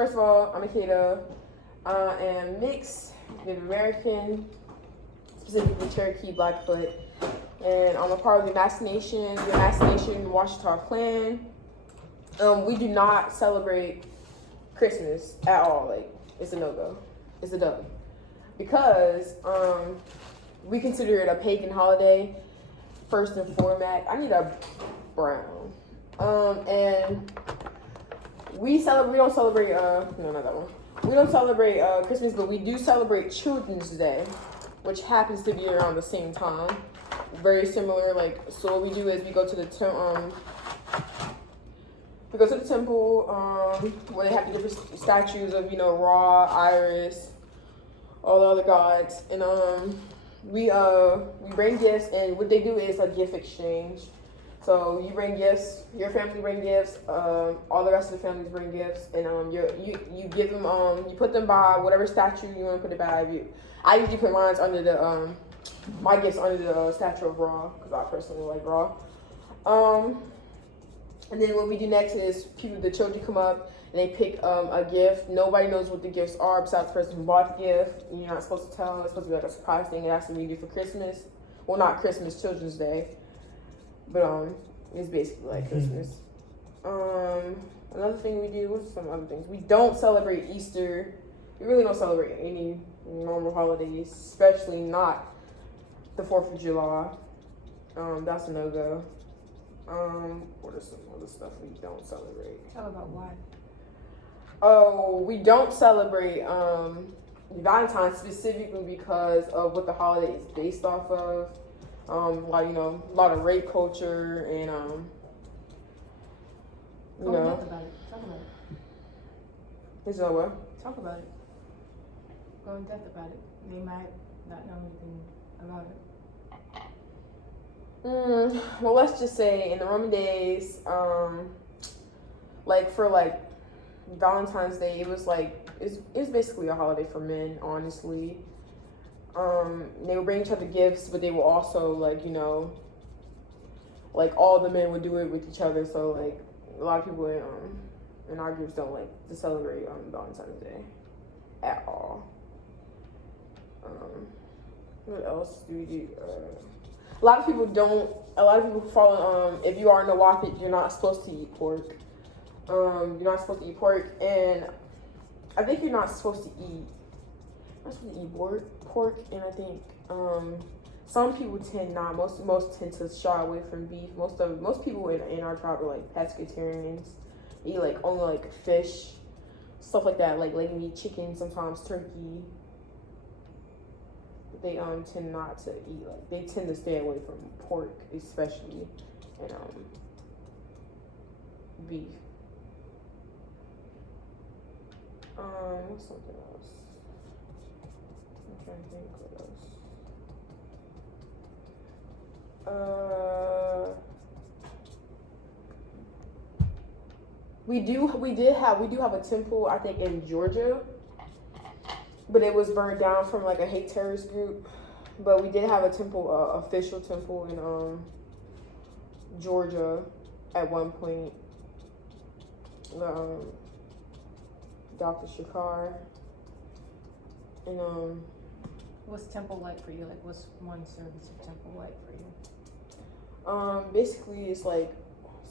First of all, I'm Akita. I am mixed Native American, specifically Cherokee Blackfoot, and I'm a part of the Mass Nation, Washita Clan. We do not celebrate Christmas at all. Like, it's a no-go. It's a dub. Because we consider it a pagan holiday, first and foremost. I need a brown. And we don't celebrate, no, not that one. We don't celebrate Christmas, but we do celebrate Children's Day, which happens to be around the same time. Very similar, like, so what we do is we go to the temple, where they have the different statues of, Ra, Iris, all the other gods, and we bring gifts, and what they do is a gift exchange. So you bring gifts, your family bring gifts, all the rest of the families bring gifts, and you give them, you put them by whatever statue you want to put it by. I usually put mine under the my gifts under the statue of Ra, because I personally like Ra. And then what we do next is the children come up and they pick a gift. Nobody knows what the gifts are besides the person who bought the gift. You're not supposed to tell. It's supposed to be like a surprise thing. It has to be you for Christmas. Well, not Christmas, Children's Day. But it's basically like Christmas. Another thing we do, what's some other things? We don't celebrate Easter. We really don't celebrate any normal holidays, especially not the 4th of July. That's a no-go. What are some other stuff we don't celebrate? Tell about why. Oh, we don't celebrate Valentine's specifically because of what the holiday is based off of. Like, a lot of rape culture and Go in depth about it. Talk about it. Is that what? Talk about it. Go in depth about it. They might not know anything about it. Well, let's just say in the Roman days, like for like Valentine's Day, it was basically a holiday for men, honestly. They would bring each other gifts, but they will also like all the men would do it with each other. So like a lot of people in our groups don't like to celebrate Valentine's Day at all. What else do we do? A lot of people follow, if you are Nawapic, you're not supposed to eat pork. You're not supposed to eat pork, and I think you're not supposed to eat pork, and I think some people tend not. Most tend to shy away from beef. Most people in our tribe are like pescatarians. They eat like only like fish, stuff like that. Like they eat chicken, sometimes turkey. They tend not to eat, like they tend to stay away from pork, especially, and beef. What's something else? I'm trying to think what else. We do have a temple, I think, in Georgia. But it was burned down from like a hate terrorist group. But we did have a temple, official temple in Georgia at one point. Dr. Shakar. And What's temple like for you? Like, what's one service of temple like for you? Basically it's like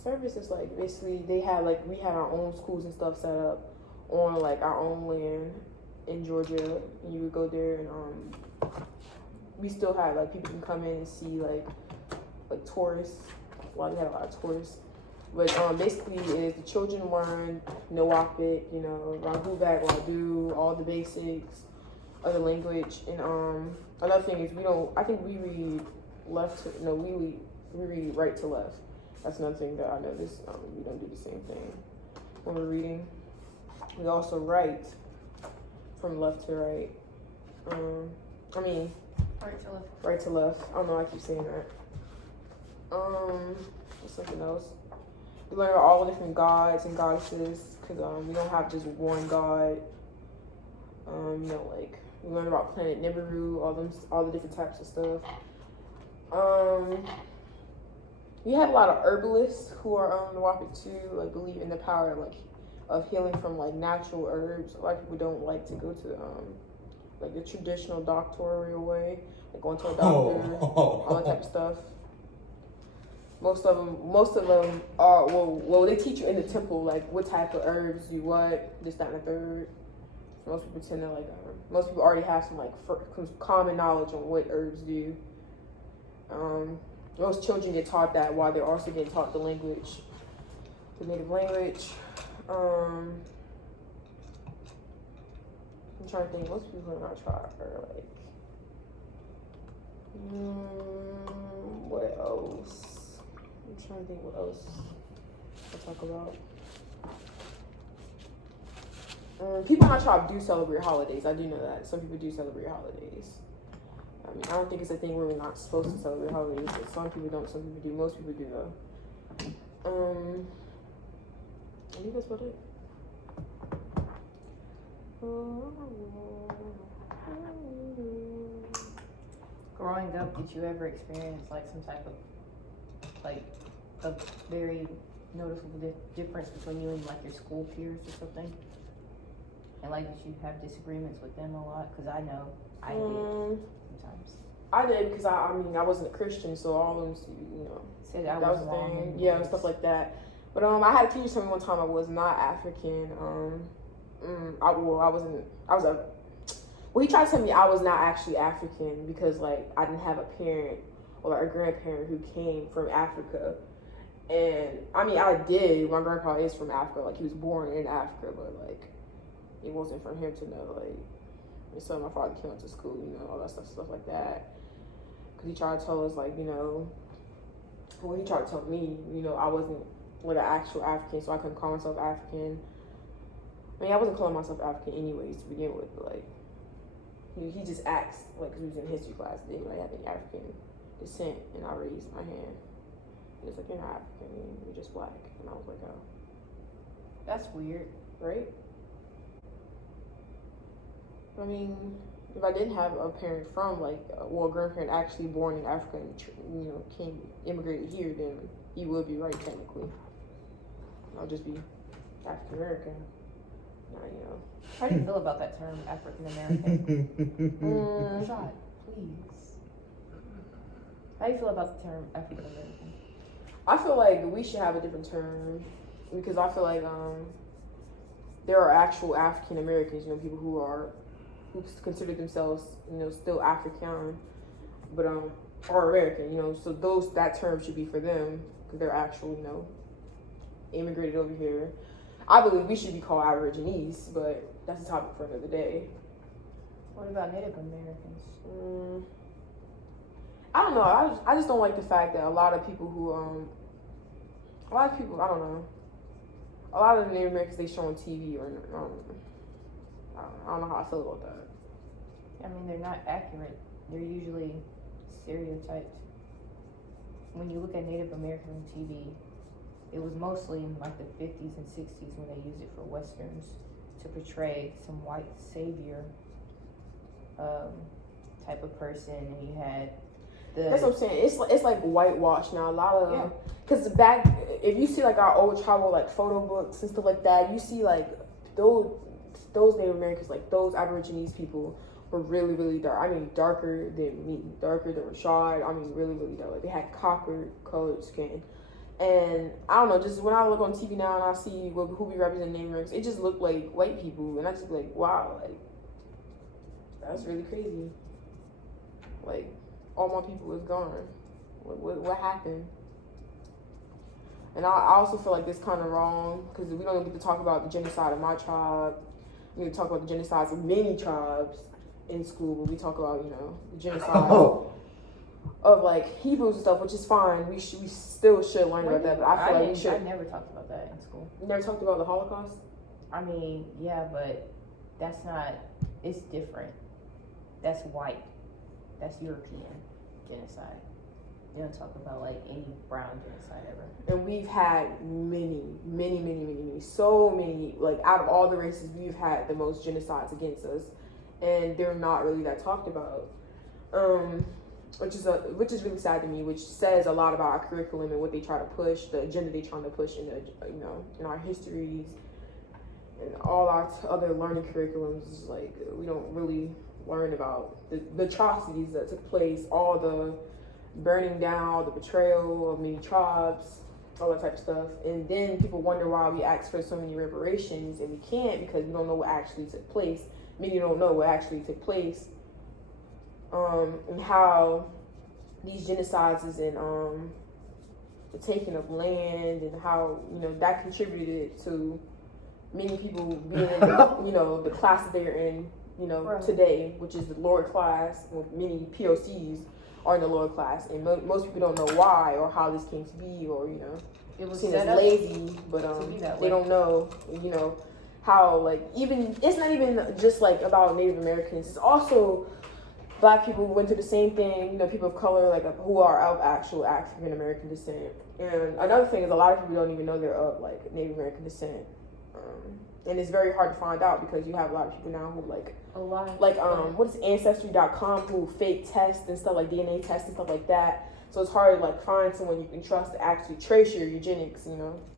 services like basically we had our own schools and stuff set up on like our own land in Georgia, and you would go there, and we still had like people can come in and see like tourists. Well, we had a lot of tourists, but basically is the children learn Nawapic, Rangubak, Wadu, all the basics of the language, and another thing is we read we read right to left. That's another thing that I noticed. We don't do the same thing when we're reading. We also write from left to right. Right to left. Right to left. I don't know, I keep saying that. What's something else? We learn about all the different gods and goddesses, because we don't have just one god. We learn about planet Nibiru, all the different types of stuff. We have a lot of herbalists who are on Nawapic too, like believe in the power of like of healing from like natural herbs. A lot of people don't like to go to like the traditional doctorial way, like going to a doctor, all that type of stuff. Most of them are well. They teach you in the temple like what type of herbs do what, this, that, and the third. Most people tend to like. Most people already have some like common knowledge on what herbs do. Most children get taught that while they're also getting taught the language, the native language. I'm trying to think. Most people are not taught or like. What else? I'm trying to think what else I'll talk about. People in my tribe do celebrate holidays. I do know that. Some people do celebrate holidays. I mean, I don't think it's a thing where we're not supposed to celebrate holidays. But some people don't, some people do. Most people do though. I think that's about it. Growing up, did you ever experience like some type of like a very noticeable difference between you and like your school peers or something? And like, did you have disagreements with them a lot? Because I know I did sometimes. I did because I mean I wasn't a Christian, so all of them, Said I that was was the wrong. thing. Yeah, and stuff like that. But I had a teacher tell me one time I was not African. He tried to tell me I was not actually African because like I didn't have a parent or like a grandparent who came from Africa. And I mean I did. My grandpa is from Africa, like he was born in Africa, but like it wasn't for him to know like. And so my father came to school, all that stuff like that. Cause he tried to tell us like, well, he tried to tell me, I wasn't like an actual African, so I couldn't call myself African. I mean, I wasn't calling myself African anyways to begin with, but like, he just asked, like, cause we was in history class, did anybody have any African descent? And I raised my hand. He was like, you're not African, you're just black. And I was like, oh. That's weird. Right? I mean, if I didn't have a parent from like, a grandparent actually born in Africa and immigrated here, then he would be right technically. I'll just be African American. How do you feel about that term, African American? Shot, please. How do you feel about the term African American? I feel like we should have a different term because I feel like there are actual African Americans, people who consider themselves, still African, but are American, so that term should be for them because they're actual, immigrated over here. I believe we should be called Aborigines, but that's a topic for another day. What about Native Americans? I don't know. I just don't like the fact that a lot of people, I don't know. A lot of the Native Americans they show on TV, or I don't know how I feel about that. I mean, they're not accurate. They're usually stereotyped. When you look at Native American on TV, it was mostly in like the 50s and 60s when they used it for Westerns to portray some white savior type of person, and you had That's what I'm saying. It's like whitewash now. A lot of because back, if you see like our old tribal like photo books and stuff like that, you see like those Native Americans, like those Aborigines people were really, really dark. I mean, darker than me, darker than Rashad. I mean, really, really dark. Like they had copper colored skin. And I don't know, just when I look on TV now and I see who we represent Native Americans, it just looked like white people, and I just be like, wow, like that's really crazy. Like all my people is gone. What happened? And I also feel like it's kind of wrong because we don't get to talk about the genocide of my tribe. We need to talk about the genocides of many tribes in school, but we talk about the genocide of like Hebrews and stuff, which is fine. We still should learn about that, but I feel like we should. I never talked about that in school. You never talked about the Holocaust? I mean, yeah, but that's not. It's different. That's white. That's European genocide. You don't talk about like any brown genocide ever. And we've had many, so many. Like out of all the races, we've had the most genocides against us, and they're not really that talked about. Which is really sad to me, which says a lot about our curriculum and what they try to push, the agenda they trying to push in in our histories and all our other learning curriculums is like we don't really learn about the atrocities that took place, all the burning down, the betrayal of many tribes, all that type of stuff. And then people wonder why we ask for so many reparations, and we can't because we don't know what actually took place. Many don't know what actually took place, and how these genocides and the taking of land, and how that contributed to many people being in the class that they're in Right. today, which is the lower class. Well, many POCs are in the lower class, and most people don't know why or how this came to be, or It was seen set as up lazy, but to be that they way. don't know how, like, even it's not even just like about Native Americans. It's also Black people who went through the same thing. People of color, like, who are of actual African American descent. And another thing is a lot of people don't even know they're of like Native American descent, and it's very hard to find out because you have a lot of people now who a lot. what is Ancestry.com, who fake tests and stuff, like DNA tests and stuff like that. So it's hard to like find someone you can trust to actually trace your eugenics.